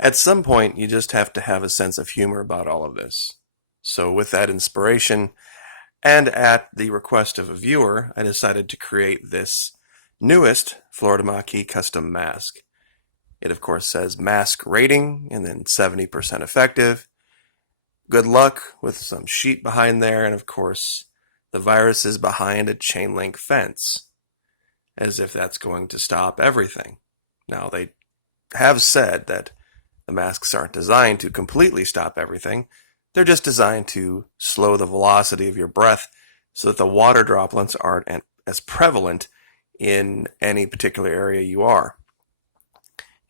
At some point, you just have to have a sense of humor about all of this. So with that inspiration, and at the request of a viewer, I decided to create this newest Florida Maquis custom mask. It of course says mask rating and then 70% effective. Good luck with some sheet behind there, and of course the virus is behind a chain link fence, as if that's going to stop everything. Now, they have said that the masks aren't designed to completely stop everything. They're just designed to slow the velocity of your breath so that the water droplets aren't as prevalent in any particular area you are.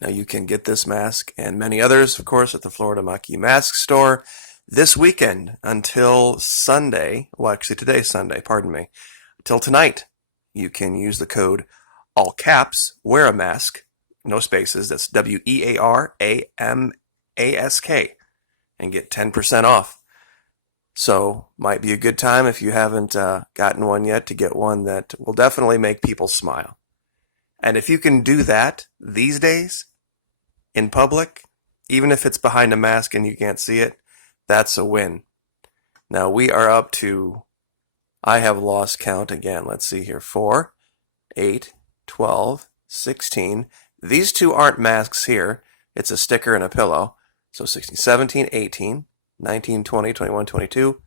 Now, you can get this mask and many others, of course, at the Florida Maquis Mask Store this weekend until Sunday. Well, actually, today's Sunday, pardon me. Until tonight, you can use the code all caps, wear a mask, no spaces, that's WEARAMASK, and get 10% off. So, might be a good time if you haven't gotten one yet to get one that will definitely make people smile. And if you can do that these days, in public, even if it's behind a mask and you can't see it, that's a win. Now, we are up to, I have lost count again. Let's see here. 4, 8, 12, 16. These two aren't masks here. It's a sticker and a pillow. So 16, 17, 18, 19, 20, 21, 22,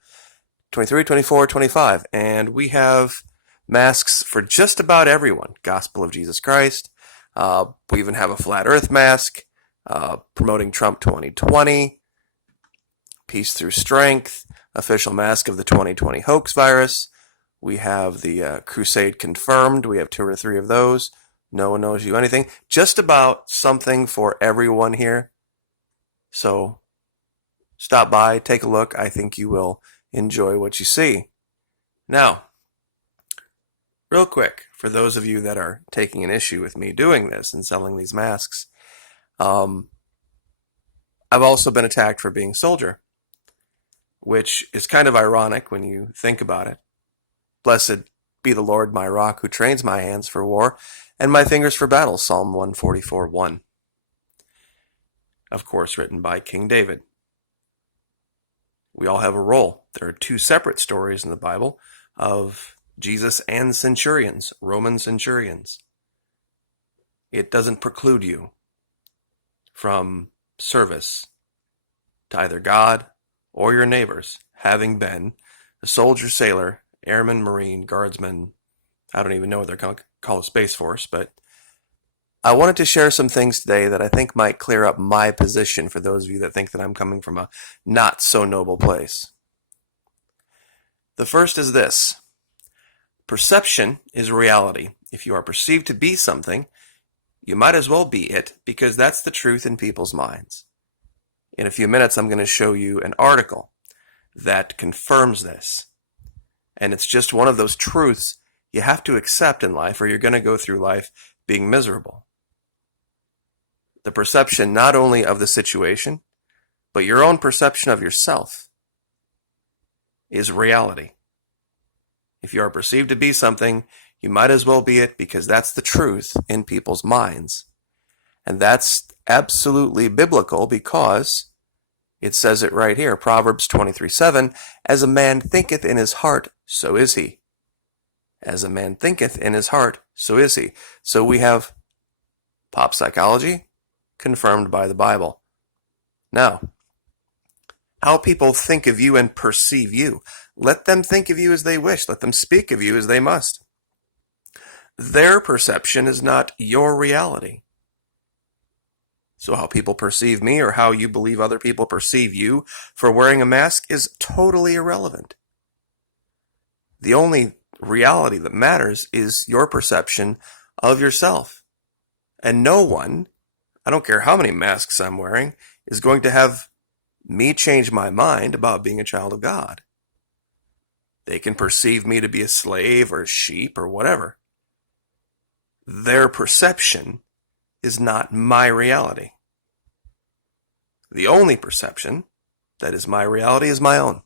23, 24, 25. And we have masks for just about everyone. Gospel of Jesus Christ. We even have a flat earth mask, promoting Trump 2020, peace through strength, official mask of the 2020 hoax virus. We have the crusade confirmed. We have 2 or 3 of those. No one knows you anything. Just about something for everyone here. So stop by, take a look. I think you will enjoy what you see. Now, real quick, for those of you that are taking an issue with me doing this and selling these masks, I've also been attacked for being a soldier, which is kind of ironic when you think about it. Blessed be the Lord, my rock, who trains my hands for war and my fingers for battle, Psalm 144:1. Of course, written by King David. We all have a role. There are 2 separate stories in the Bible of Jesus and centurions, Roman centurions. It doesn't preclude you from service to either God or your neighbors, having been a soldier, sailor, airman, marine, guardsman. I don't even know what they're going to call a space force, but I wanted to share some things today that I think might clear up my position for those of you that think that I'm coming from a not so noble place. The first is this. Perception is reality. If you are perceived to be something, you might as well be it, because that's the truth in people's minds. In a few minutes, I'm going to show you an article that confirms this. And it's just one of those truths you have to accept in life, or you're going to go through life being miserable. The perception not only of the situation, but your own perception of yourself is reality. If you are perceived to be something, you might as well be it, because that's the truth in people's minds. And that's absolutely biblical, because it says it right here, Proverbs 23:7, as a man thinketh in his heart, so is he. As a man thinketh in his heart, so is he. So we have pop psychology confirmed by the Bible. Now, how people think of you and perceive you. Let them think of you as they wish. Let them speak of you as they must. Their perception is not your reality. So how people perceive me, or how you believe other people perceive you for wearing a mask, is totally irrelevant. The only reality that matters is your perception of yourself. And no one, I don't care how many masks I'm wearing, is going to have me change my mind about being a child of God. They can perceive me to be a slave or a sheep or whatever. Their perception is not my reality. The only perception that is my reality is my own.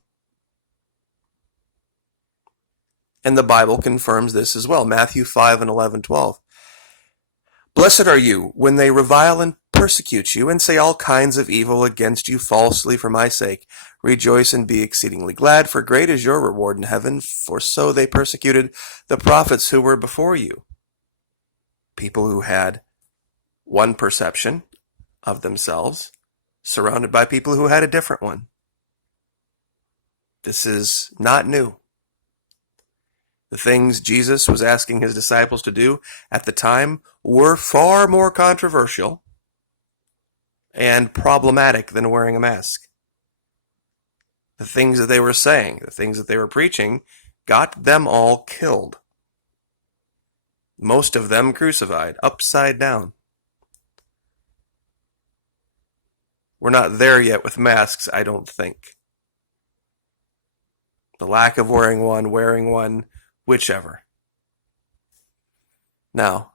And the Bible confirms this as well. Matthew 5 and 11, 12. Blessed are you when they revile and persecute you and say all kinds of evil against you falsely for my sake, rejoice and be exceedingly glad, for great is your reward in heaven, for so they persecuted the prophets who were before you. People who had one perception of themselves, surrounded by people who had a different one. This is not new. The things Jesus was asking his disciples to do at the time were far more controversial and problematic than wearing a mask. The things that they were saying, the things that they were preaching, got them all killed. Most of them crucified, upside down. We're not there yet with masks, I don't think. The lack of wearing one, whichever. Now,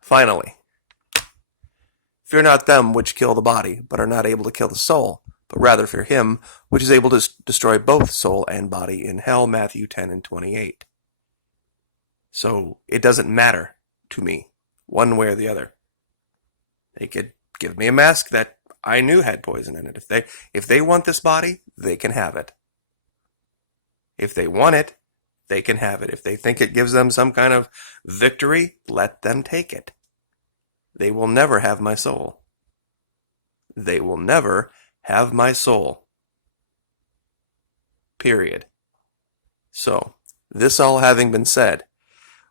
finally, fear not them which kill the body, but are not able to kill the soul, but rather fear him which is able to destroy both soul and body in hell, Matthew 10 and 28. So it doesn't matter to me, one way or the other. They could give me a mask that I knew had poison in it. If they want this body, they can have it. If they want it, they can have it. If they think it gives them some kind of victory, let them take it. They will never have my soul. They will never have my soul. Period. So, this all having been said,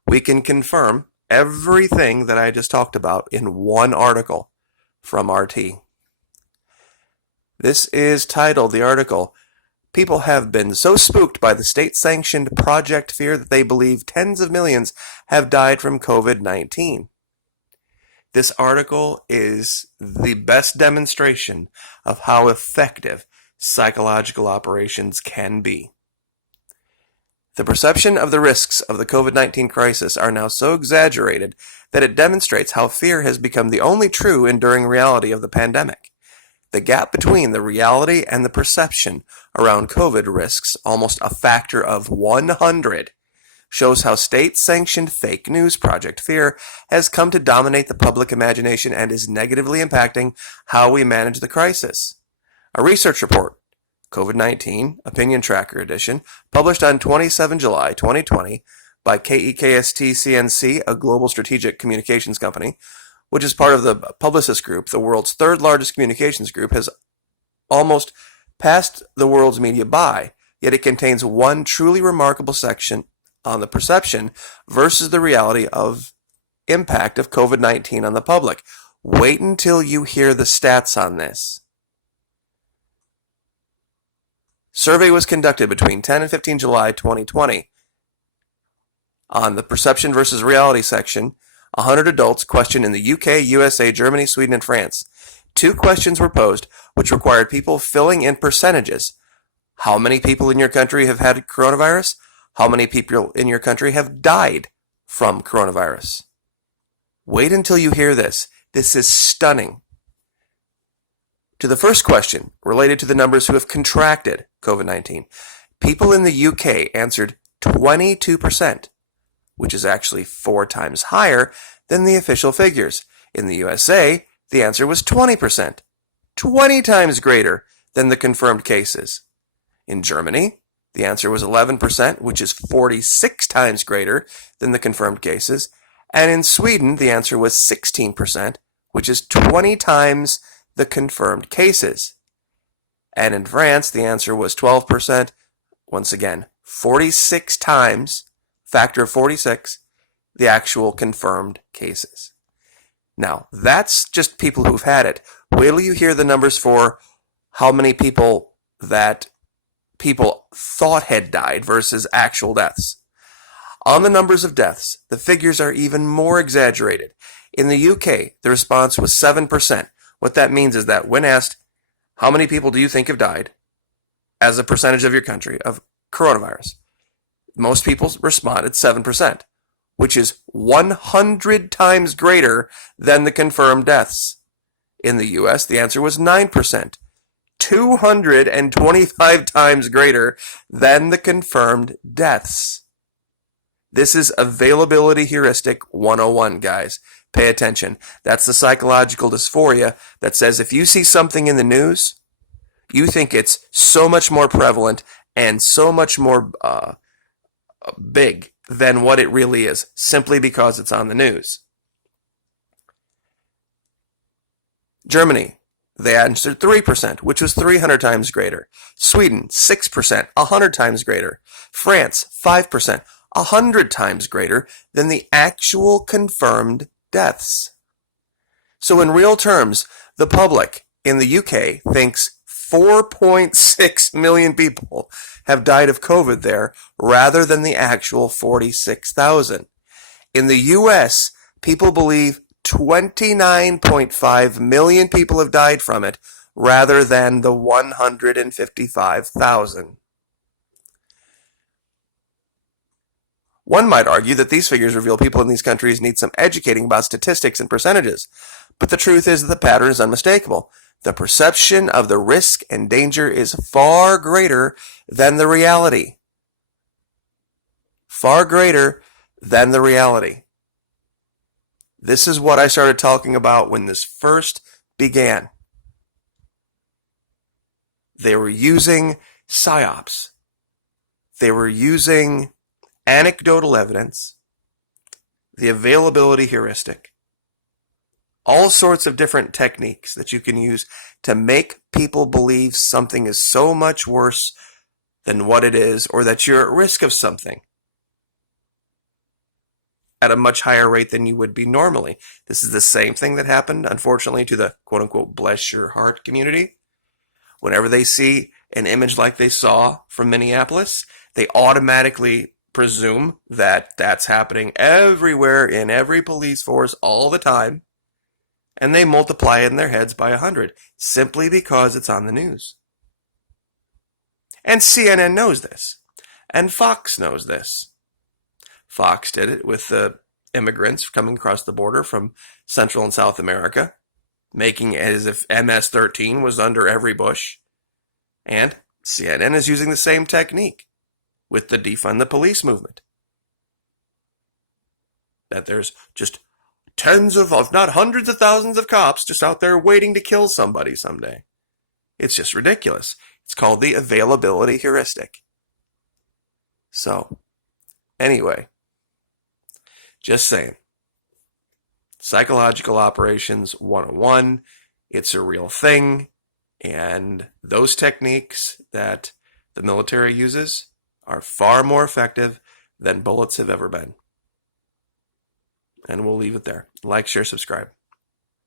we can confirm everything that I just talked about in one article from RT. This is titled, the article, "People have been so spooked by the state-sanctioned Project Fear that they believe tens of millions have died from COVID-19. This article is the best demonstration of how effective psychological operations can be. The perception of the risks of the COVID-19 crisis are now so exaggerated that it demonstrates how fear has become the only true enduring reality of the pandemic. The gap between the reality and the perception around COVID risks, almost a factor of 100, shows how state-sanctioned fake news Project Fear has come to dominate the public imagination and is negatively impacting how we manage the crisis. A research report, COVID-19 Opinion Tracker Edition, published on 27 July 2020 by KEKST-CNC, a global strategic communications company, which is part of the Publicis Group, the world's third largest communications group, has almost passed the world's media by, yet it contains one truly remarkable section on the perception versus the reality of impact of COVID-19 on the public. Wait until you hear the stats on this. Survey was conducted between 10 and 15 July 2020. On the perception versus reality section, 100 adults questioned in the UK, USA, Germany, Sweden, and France. 2 questions were posed, which required people filling in percentages. How many people in your country have had coronavirus? How many people in your country have died from coronavirus? Wait until you hear this. This is stunning. To the first question, related to the numbers who have contracted COVID-19, people in the UK answered 22%, which is actually 4 times higher than the official figures. In the USA, the answer was 20%, 20 times greater than the confirmed cases. In Germany, the answer was 11%, which is 46 times greater than the confirmed cases. And in Sweden, the answer was 16%, which is 20 times the confirmed cases. And in France, the answer was 12%, once again, 46 times, factor of 46, the actual confirmed cases. Now, that's just people who've had it. Wait till you hear the numbers for how many people that people thought had died versus actual deaths. On the numbers of deaths, the figures are even more exaggerated. In the UK, the response was 7%. What that means is that when asked, how many people do you think have died as a percentage of your country of coronavirus, most people responded 7%, which is 100 times greater than the confirmed deaths. In the US, the answer was 9%, 225 times greater than the confirmed deaths. This is availability heuristic 101, guys. Pay attention. That's the psychological dysphoria that says if you see something in the news, you think it's so much more prevalent and so much more big than what it really is, simply because it's on the news. Germany, they answered 3%, which was 300 times greater. Sweden, 6%, 100 times greater. France, 5%, 100 times greater than the actual confirmed deaths. So in real terms, the public in the UK thinks 4.6 million people have died of COVID there rather than the actual 46,000. In the US, people believe 29.5 million people have died from it rather than the 155,000. One might argue that these figures reveal people in these countries need some educating about statistics and percentages, but the truth is that the pattern is unmistakable. The perception of the risk and danger is far greater than the reality. Far greater than the reality. This is what I started talking about when this first began. They were using psyops. They were using anecdotal evidence, the availability heuristic, all sorts of different techniques that you can use to make people believe something is so much worse than what it is, or that you're at risk of something at a much higher rate than you would be normally. This is the same thing that happened, unfortunately, to the quote-unquote bless your heart community. Whenever they see an image like they saw from Minneapolis, they automatically presume that that's happening everywhere in every police force all the time, and they multiply it in their heads by 100, simply because it's on the news. And CNN knows this, and Fox knows this. Fox did it with the immigrants coming across the border from Central and South America, making it as if MS-13 was under every bush. And CNN is using the same technique with the defund the police movement. That there's just tens of, if not hundreds of thousands of cops just out there waiting to kill somebody someday. It's just ridiculous. It's called the availability heuristic. So, anyway, just saying. Psychological Operations 101. It's a real thing. And those techniques that the military uses are far more effective than bullets have ever been. And we'll leave it there. Like, share, subscribe.